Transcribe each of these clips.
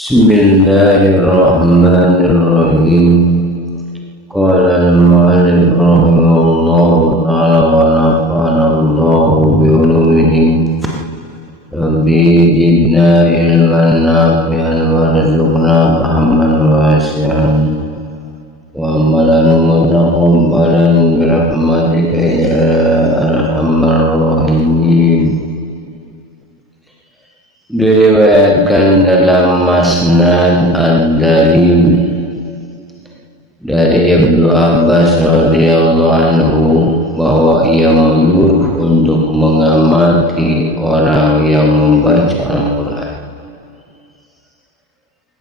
Bismillahirrahmanirrahim. Qala al-mu'allif rahimahullahu ta'ala wa nafa'ana Allahu bi ulumihi. Rabbi zidna ilman nafi'an warzuqna fahman wasi'an wa amalan mutaqabbalan bi rahmatika ya arhamar rahimin. Diriwayatkan dalam Masnad Ad-Darim dari Ibnu Abbas radhiyallahu anhu bahwa ia menyuruh untuk mengamati orang yang membaca Al-Quran.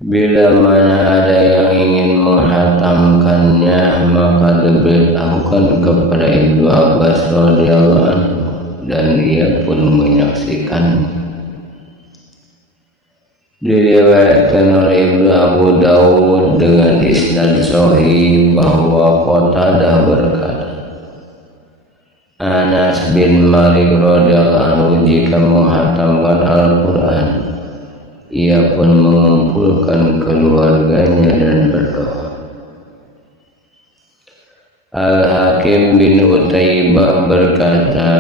Bila mana ada yang ingin menghatamkannya, maka diberitahukan kepada Ibnu Abbas radhiyallahu anhu dan ia pun menyaksikannya. Diriwayatkan oleh Ibnu Abu Dawud dengan isnad sahih bahwa Qatadah berkata, Anas bin Malik radhiyallahu anhu jika menghatamkan Al-Quran, ia pun mengumpulkan keluarganya dan berdoa. Al-Hakim bin Utaibah berkata,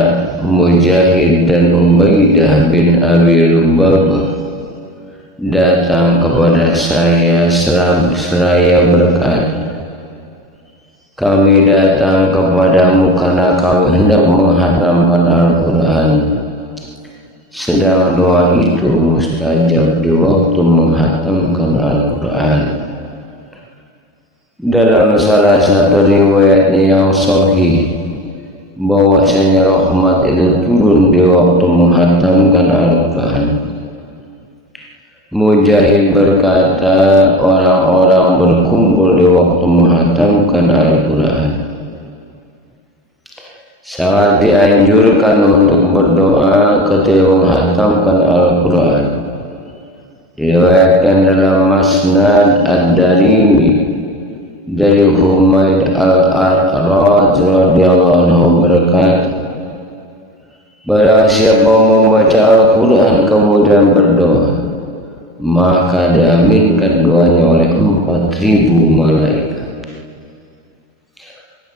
Mujahid dan Ubaidah bin Abi Lubabah datang kepada saya seraya berkata, kami datang kepadamu karena kami hendak menghatamkan Al-Quran, sedang doa itu mustajab di waktu menghatamkan Al-Quran. Dalam salah satu riwayat yang sahih, bahwasanya rahmat itu turun di waktu menghatamkan Al-Quran. Mujahid berkata, orang-orang berkumpul di waktu menghatamkan Al-Quran. Sangat dianjurkan untuk berdoa ketika menghatamkan Al-Quran. Diriwayatkan dalam Masnad Ad-Darimi dari Humaid Al-A'raj radhiyallahu anhu berkata, barang siapa membaca Al-Quran kemudian berdoa, maka diaminkan doanya oleh 4.000 malaikat.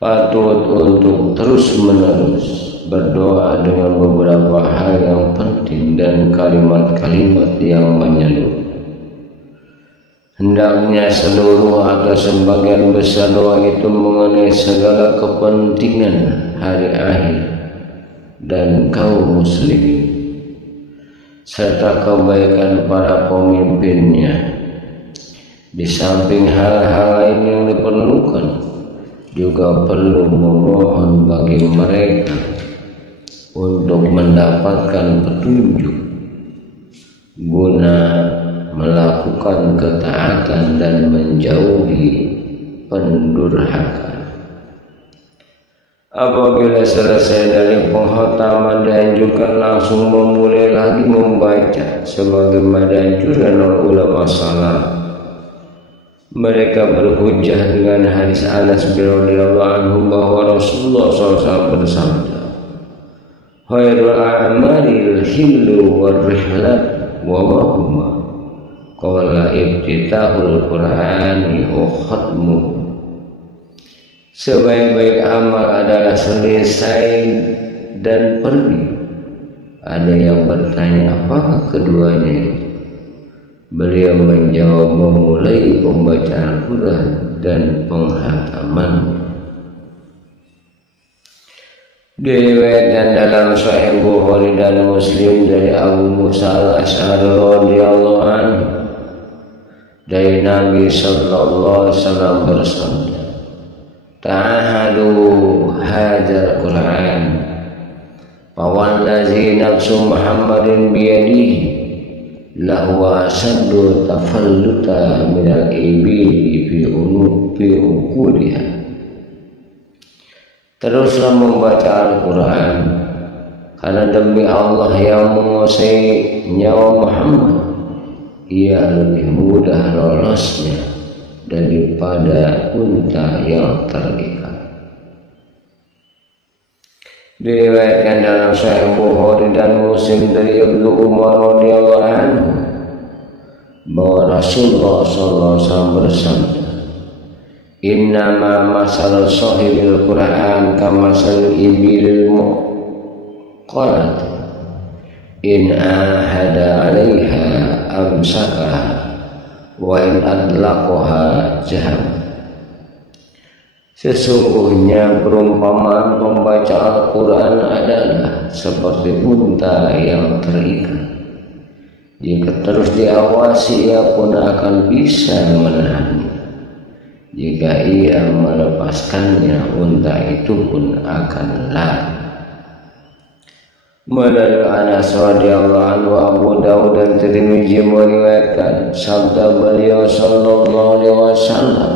Patut untuk terus-menerus berdoa dengan beberapa hal yang penting dan kalimat-kalimat yang menyeluruh. Hendaknya seluruh atau sebagian besar doa itu mengenai segala kepentingan hari akhir dan kaum muslimin, serta kebaikan para pemimpinnya. Di samping hal-hal lain yang diperlukan, juga perlu memohon bagi mereka untuk mendapatkan petunjuk guna melakukan ketaatan dan menjauhi pendurhakaan. Apabila selesai dari penghataman, dianjurkan langsung memulai lagi membaca sebagaimana dianjurkan oleh ulama salaf. Mereka berhujjah dengan hadis Anas bin radhiyallahu anhu bahwa Rasulullah SAW bersabda, khairul a'malil hillu war rihlat wa ma huma qala ibtitahul qur'ani wa khatmuhu. Sebaik-baik amal adalah selesai dan pergi. Ada yang bertanya, apakah keduanya? Beliau menjawab, memulai pembacaan Al-Quran dan penghataman. Diriwayatkan dalam Sahih Bukhari dan Muslim dari Abu Musa Al-Asy'ari radhiyallahu anhu dari Nabi sallallahu alaihi wasallam bersabda, ta'ahadu hadzal Qur'an fawallazi nafsu Muhammadin biyadihi lahu asaddu tafalluta minal ibili fi uqudiha. Teruslah membaca Al-Quran, karena demi Allah yang menguasai nyawa Muhammad, ia lebih mudah lolosnya daripada unta yang terikat. Diriwayatkan dalam Sahih Bukhari dan Muslim dari Ibnu Umar radhiyallahu anhu bahwa Rasulullah SAW bersabda, innama masal sahibil Quran kamasal ibil muqalat in ahada alaiha amsakaha wa in adlaqaha jaham. Sesungguhnya perumpamaan pembaca Al-Quran adalah seperti unta yang terikat. Jika terus diawasi, ia pun akan bisa menahannya. Jika ia melepaskannya, unta itu pun akan lari. Menurut Anas radhiyallahu anhu, Abu Dawud dan Tirmidzi meriwayatkan sabda beliau sallallahu alaihi wasallam,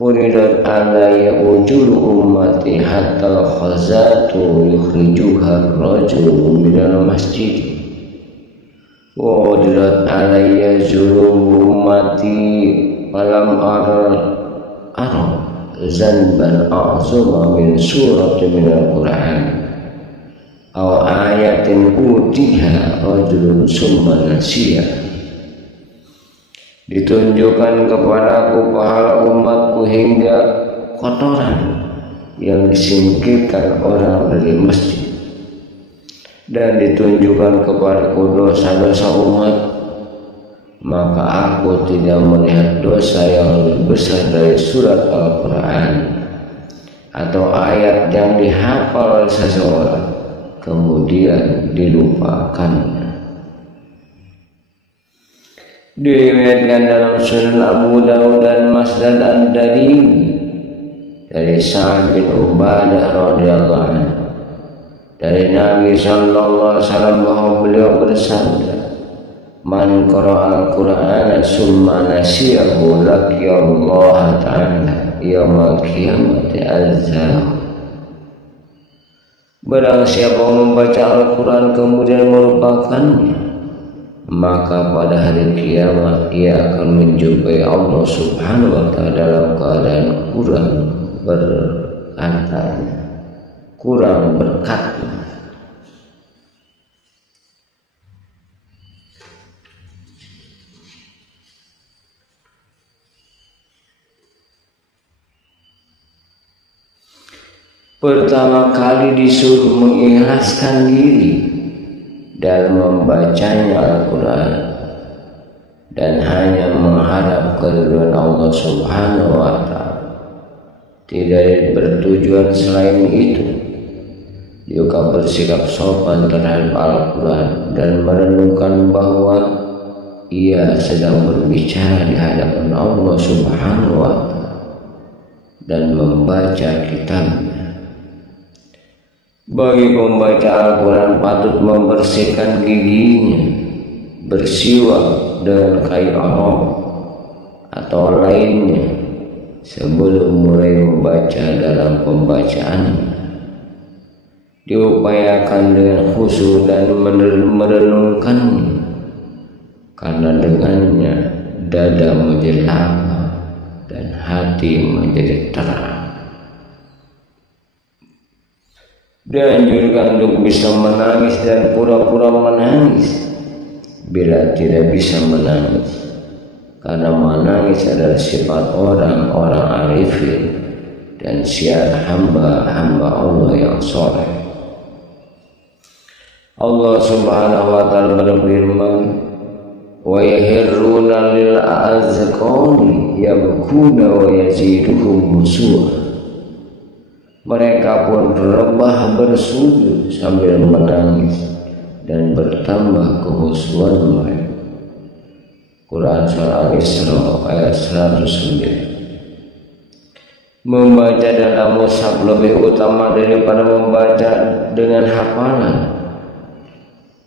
uridat alayya ujuru ummati hatta al-khazatu yukhrijuha ar-rajulu minal masjid wa uridat alayya zuru ummati falam ara zanban a'zama min surati minal Qur'an aw ayatin utiha rajulun summa nasiya. Ditunjukkan kepadaku pahala umatku hingga kotoran yang disingkirkan orang dari masjid, dan ditunjukkan kepadaku dosa-dosa umat, maka aku tidak melihat dosa yang lebih besar dari surat Al-Quran atau ayat yang dihafal oleh seseorang kemudian dilupakannya. Diriwayatkan dalam Sunan Abu Dawud dan Musnad Ad-Darimi dari Sa'ad bin Ubadah radhiyallahu anhu dari Nabi sallallahu alaihi wasallam bahwa beliau bersabda, man qara'a al-Qur'ana summa nasiyahu laqiyallaha ta'ala yaumil qiyamati azza. Barang siapa membaca Al-Quran kemudian melupakannya, maka pada hari kiamat ia akan menjumpai Allah Subhanahu wa ta'ala dalam keadaan kurang berkatnya, kurang berkatnya. Pertama kali disuruh mengikhlaskan diri dalam membacanya Al-Quran dan hanya mengharap keridhaan Allah Subhanahu wa ta'ala, tidak bertujuan selain itu. Juga bersikap sopan terhadap Al-Quran dan merenungkan bahwa ia sedang berbicara di hadapan Allah Subhanahu wa ta'ala dan membaca kitabnya. Bagi pembaca Al-Quran patut membersihkan giginya, bersiwak dengan kayu arang atau lainnya sebelum mulai membaca dalam pembacaannya. Diupayakan dengan khusyuk dan merenungkannya, karena dengannya dada menjadi lapang dan hati menjadi terang. Dianjurkan untuk bisa menangis dan pura-pura menangis bila tidak bisa menangis, karena menangis adalah sifat orang-orang arifin dan syiar hamba-hamba Allah yang soleh. Allah Subhanahu wa ta'ala berfirman, wa yahirruna lil azqani yabkuna wa yaziduhum khushu'a. Mereka pun rebah bersujud sambil menangis dan bertambah kekhusyuan mereka. Quran Surah Al-Isra ayat 109. Membaca dalam mushaf lebih utama daripada membaca dengan hafalan.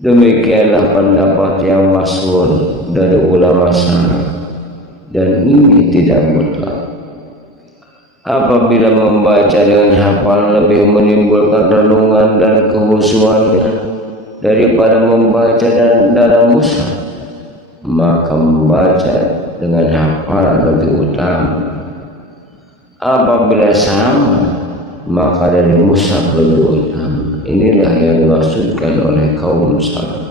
Demikianlah pendapat yang masyhur dari ulama salaf, dan ini tidak mutlak. Apabila membaca dengan hafal lebih menimbulkan renungan dan kekhusyuan daripada membaca dalam mushaf, maka membaca dengan hafal lebih utama. Apabila sama, maka dari mushaf lebih utama. Inilah yang dimaksudkan oleh kaum salaf.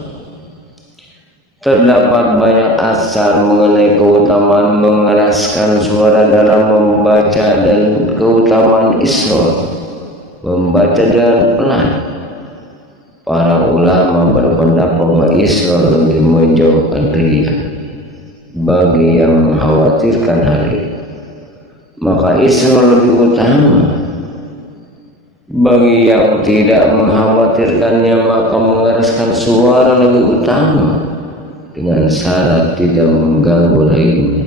Terdapat banyak asar mengenai keutamaan mengeraskan suara dalam membaca dan keutamaan isra membaca dengan pelan. Para ulama berpendapat bahwa isra lebih menjauhkan riya bagi yang mengkhawatirkan hal itu. Maka isra lebih utama. Bagi yang tidak mengkhawatirkannya maka mengeraskan suara lebih utama, dengan syarat tidak mengganggu lainnya,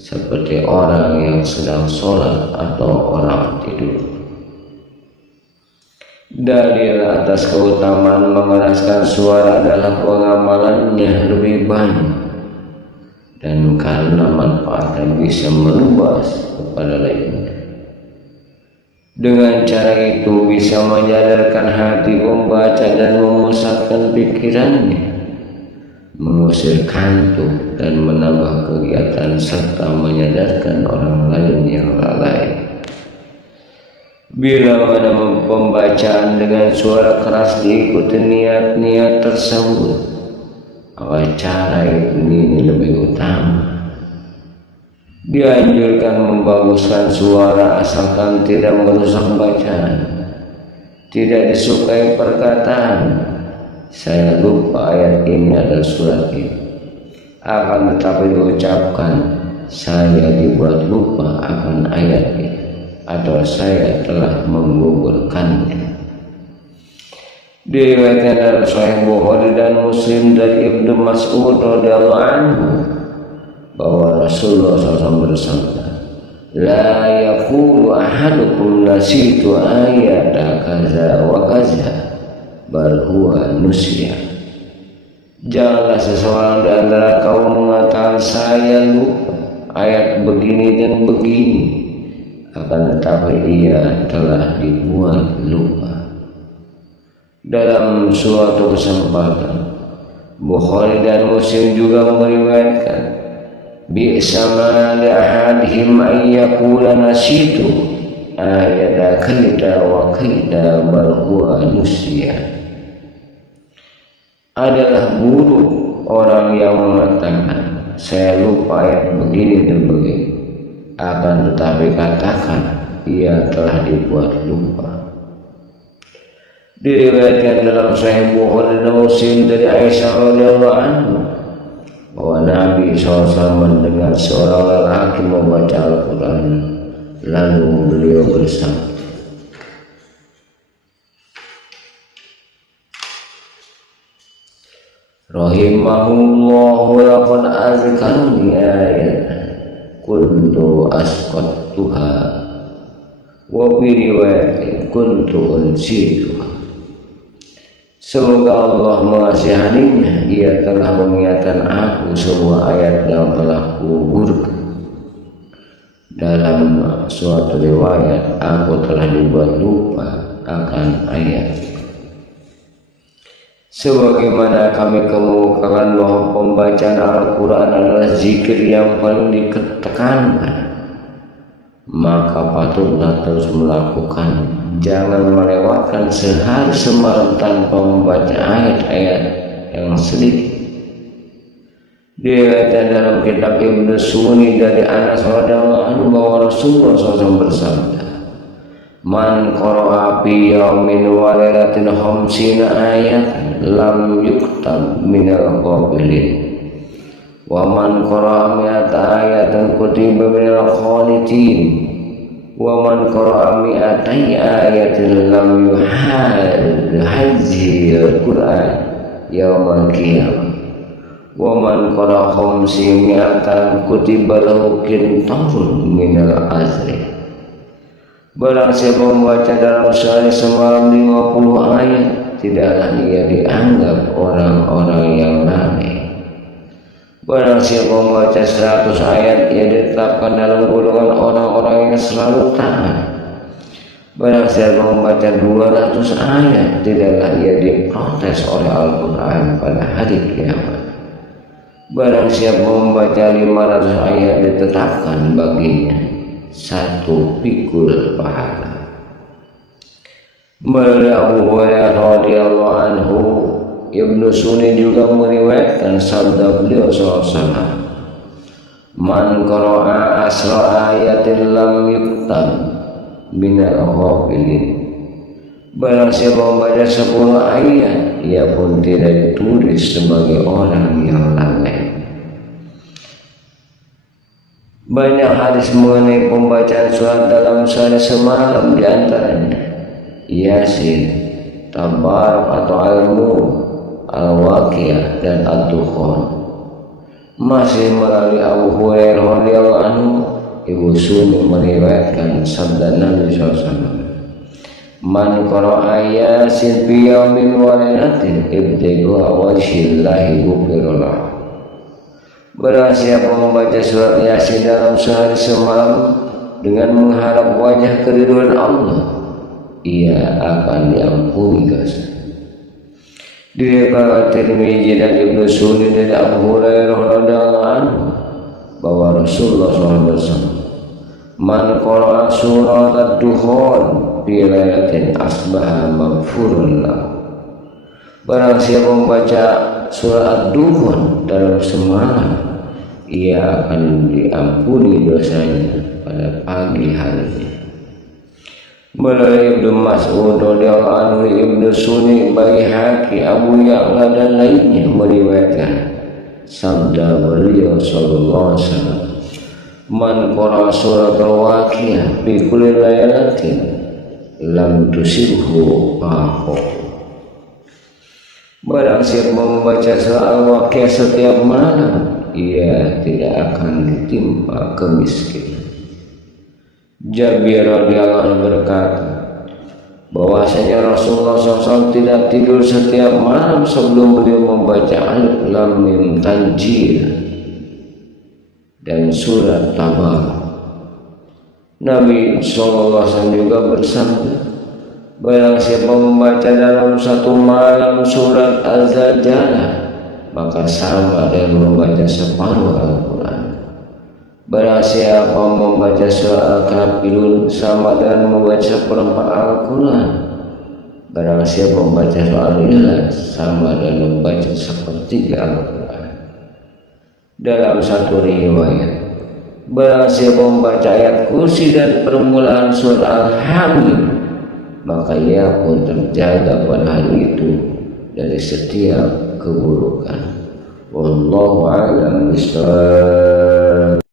seperti orang yang sedang sholat atau orang tidur. Dalil atas keutamaan mengeraskan suara adalah pengamalannya lebih banyak, dan karena manfaatnya bisa meluas kepada lainnya. Dengan cara itu bisa menyadarkan hati pembaca dan memusatkan pikirannya, mengusir kantuk dan menambah kegiatan serta menyadarkan orang lain yang lalai. Bila mana pembacaan dengan suara keras diikuti niat-niat tersebut, maka cara ini lebih utama. Dianjurkan membaguskan suara asalkan tidak merusak bacaan. Tidak disukai perkataan "saya lupa ayat ini adalah surat ini", akan tetapi diucapkan "saya dibuat lupa akan ayat ini" atau "saya telah menggugurkannya". Diriwayatkan dalam Sahih Bukhari dan Muslim dari Ibnu Mas'ud radhiyallahu anhu bahwa Rasulullah SAW bersabda, "La yaqulu ahadukum nasitu ayata kaza wa kaza bal huwa nusya." Janganlah seseorang di antara kaum mengatakan "saya lupa ayat begini dan begini", akan tetapi ia telah dibuat lupa. Dalam suatu kesempatan Bukhari dan Muslim juga meriwayatkan, "Bi'sama li ahadihim an yaqula nasitu ayata kaida wa kaida bal huwa nusya." Adalah buruk orang yang mengatakan "saya lupa ayat begini dan begini", akan tetapi katakan ia telah dibuat lupa. Diriwayatkan dalam Sahih Bukhari dan Muslim dari Aisyah radhiyallahu anha bahwa Nabi SAW mendengar seorang lelaki membaca Al-Quran, lalu beliau bersabda, "Rahimahullahu laqad azkarni ayatan kuntu asqattuha wa bi riwayatin kuntu unsituha." Semoga Allah mengasihaninya, ia telah mengingatkan aku sebuah ayat yang telah kugugurkan. Dalam suatu riwayat, aku telah dibuat lupa akan ayat. Sebagaimana kami kemukakan bahwa pembacaan Al-Quran adalah zikir yang paling ditekankan, maka patutlah terus melakukan. Jangan melewatkan sehari semalam tanpa membaca ayat-ayat yang sedikit. Diriwayatkan dalam kitab Ibnu Sunni dari Anas radhiyallahu anhu bahwa Rasulullah SAW bersabda, "Man qara'a fi yaumin wa lailatin khamsina ayatan lam yuktab minal qabilin, wa man qara'a mi'ata ayatan kutiba minal qanitin, wa man qara'a mi'atai ayatin lam yuhadzil Qur'an yaumal qiyamah, wa man qara'a khamsi mi'atan kutiba lahu qintarun minal azri." Barang siapa membaca dalam sehari semalam 50 ayat, tidaklah ia dianggap orang-orang yang lalai. Barang siapa membaca 100 ayat, ia ditetapkan dalam golongan orang-orang yang selalu taat. Barang siapa membaca 200 ayat, tidaklah ia diprotes oleh Al-Quran pada hari kiamat. Barang siapa membaca 500 ayat, ditetapkan baginya 1 pikul pahala. Melalui Abu Hurairah radhiyallahu anhu Ibnu Sunni juga meriwayatkan sabda beliau SAW, man qara'a asra ayatin lam yuktab minal ghafilin. Barang siapa membaca 10 ayat, ia pun tidak ditulis sebagai orang yang lalai. Banyak hadis mengenai pembacaan surat dalam sehari semalam, di antaranya Yasin, Tabarak atau Al-Mulk, Al-Waqiah dan Ad-Dukhan. Masih melalui Abu Hurairah radhiyallahu anhu, Ibu Sunni meriwayatkan sabda Nabi SAW, man qara'a Yasin fi yaumin wa lailatin ibtigha'a wajhillahi ghufira. Barang siapa membaca surat Yasin dalam sehari semalam dengan mengharap wajah keridhaan Allah, ia akan diampuni dosa. Diriwayatkan Tirmidzi dan Ibnu Sunni dari Abu Hurairah radhiyallahu anhu bahwa Rasulullah SAW, man qara'a surat Ad-Dukhan fi lailatin asbaha maghfurun lahu. Barang siapa membaca surat Ad-Dukhan dalam semalam, ia akan diampuni dosanya pada pagi harinya. Melalui Ibnu Mas'ud radhiyallahu anhu, Ibnu Sunni, Baihaqi, Abu Ya'la dan lainnya meriwayatkan sabda beliau sallallahu alaihi wasallam, man qara'a surat Al-Waqiah fi kulli lailatin lam tusibhu ahok. Barang siapa membaca surat Al-Waqiah setiap malam, ia tidak akan ditimpa kemiskinan. Jabir radhiyallahu anhu berkata bahwasanya Rasulullah SAW tidak tidur setiap malam sebelum beliau membaca Alif Lam Mim Tanjil dan surat Tabarak. Nabi SAW juga bersabda, barang siapa membaca dalam satu malam surat Az-Zalzalah, maka sama dengan membaca separuh Al-Quran. Barang siapa membaca surat Al-Kafirun, sama dengan membaca seperempat Al-Quran. Barang siapa membaca surat Al-Ikhlas, sama dengan membaca sepertiga Al-Quran. Dalam satu riwayat, barang siapa membaca ayat kursi dan permulaan surat Al-Hamid, maka ia pun terjaga pada hari itu dari setiap keburukan. Wallahu a'lam bishawab.